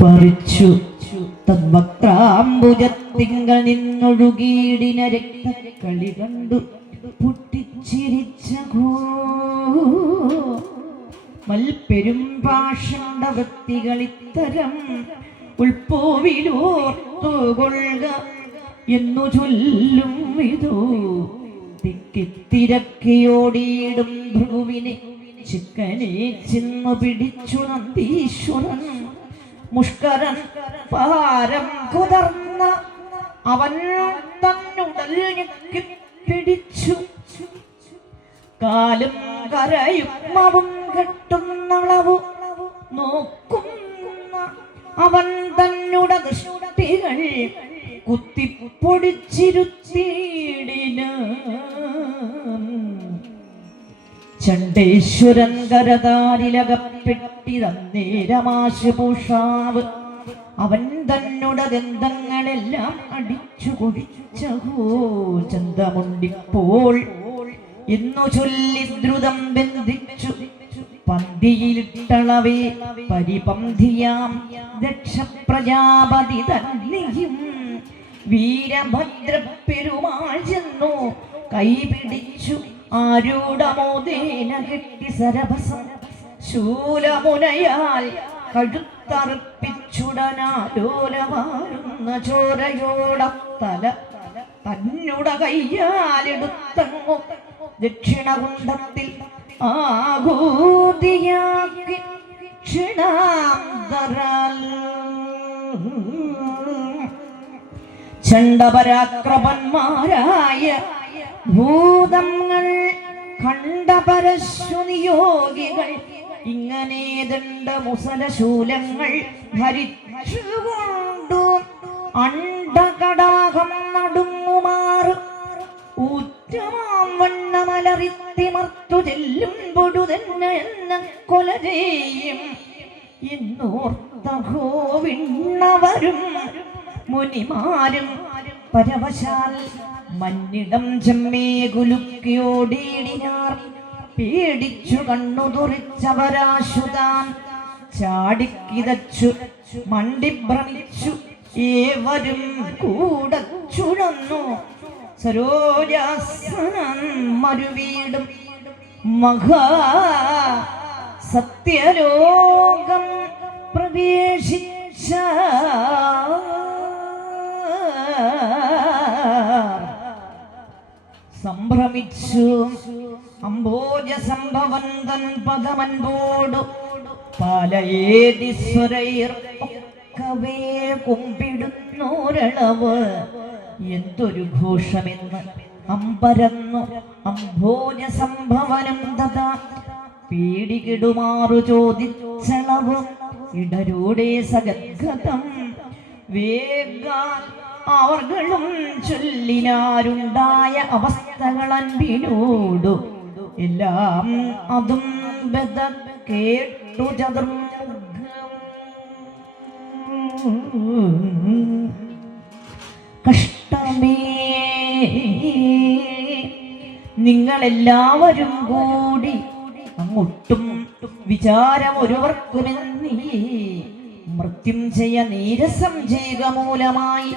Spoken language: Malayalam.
പറിച്ചു. തദ്വക്രാംബുജത്തിങ്കൽ നിന്നൊഴുകിയിടിന രക്തക്കളി കണ്ടു പൊട്ടിച്ചിരിച്ച മൽപ്പെരുമ്പാഷണ്ട വൃത്തികൾ ഇത്തരം ഉൾപ്പോവിലോർത്തുകൊള്ളുക എന്നു ചൊല്ലും ഇതോ. തിക്കിത്തിരക്കിയോടിയിടും ഭൃഗുവിനെ ചിക്കനെ ചെന്നു പിടിച്ചു നന്ദീശ്വരൻ. മുഷ്കരൻ പാരം കുതർന്ന അവൻ തന്നുടൽ ഞെക്കിപ്പിടിച്ചു. കാലും കരയുമവും കെട്ടുന്നളവു നോക്കുന്ന അവൻ തന്നുട ദൃഷ്ടികൾ കുത്തിപ്പൊടിച്ചിരുത്തിയിടിന. ചണ്ഡേശ്വരൻ കരതാരിലകപ്പെട്ടിതന്നേരമാശുപൂഷാവ് അവൻ തന്നുട ദന്തങ്ങളെല്ലാം അടിച്ചു കുഴിച്ചഹോ. ചന്തമുണ്ടിപ്പോൾ എന്നു ചൊല്ലി ദ്രുതം ബന്ധിച്ചു പന്തിയിലിട്ടളവേ പരിപന്ധിയാം ദക്ഷപ്രജാപതി തന്നെയും. വീരഭദ്രപ്പെരുമാൾ ചെന്നു കൈപിടിച്ചു ആരൂഢമോദേന കെട്ടി സരഭസം ശൂലമുനയാൽ കഴുത്തർപ്പിച്ചുടനാലോലമാരുന്ന ചോരയോടത്തല തന്നുട കയ്യാലെടുത്തങ്ങു ദക്ഷിണകുണ്ടത്തിൽ ആകൂതിയാക്കി ക്ഷണാന്തരാൽ. ചണ്ഡപരാക്രമന്മാരായ ഭൂതങ്ങൾ കണ്ട പരശുനിയോഗികൾ ഇങ്ങനെ ദണ്ഡമുസലശൂലങ്ങൾ ഭരിച്ചുകൊണ്ടു അണ്ടകടാകം നടുങ്ങുമാറ് ഊറ്റമാം വണ്ണമലറിത്തിമർത്തു ചെല്ലുമ്പൊടു തന്നെ എന്ന കൊല ചെയ്യും എന്നോർത്തഹോ വിണ്ണവരും മുനിമാരും പരവശാൽ. മന്നിടം ചെമ്മേ കുലുക്കിയോടിയിടിനാർ പേടിച്ചു കണ്ണു തുറിച്ചവരാശുതാൻ. ചാടിക്കിതച്ചു മണ്ടിഭ്രമിച്ചു ഏവരും കൂടെ ചുഴന്നു. സരോജാസനം മരുവീടും മഹാ സത്യലോകം പ്രവേശിച്ച സംഭ്രമിച്ചു അംബോജ സംഭവന്തൻ പദമൻപോടു പാലയേതിസ്വരൈർ ഒക്കവേ കുമ്പിടുന്നോരളവ്. എന്തൊരു ഘോഷമെന്ന് അമ്പരന്നു അംഭോജ സംഭവനം തഥാ. പീഡികിടുമാറു ചോദിച്ചളവ് ഇടരൂടെ സഗദ്ഗതം. വേഗാൽ അവർകളും ചൊല്ലിനാരുണ്ടായ അവസ്ഥകൾ അൻപിനോടു എല്ലാം അതും ബദ കേട്ടു ചതുർമുഖം. കഷ്ടമേ നിങ്ങളെല്ലാവരും കൂടി അങ്ങൊട്ടും വിചാരം ഒരുവർക്കുമെന്നീ മൃത്യുഞ്ജയ നീരസം ചെയ്യുക മൂലമായി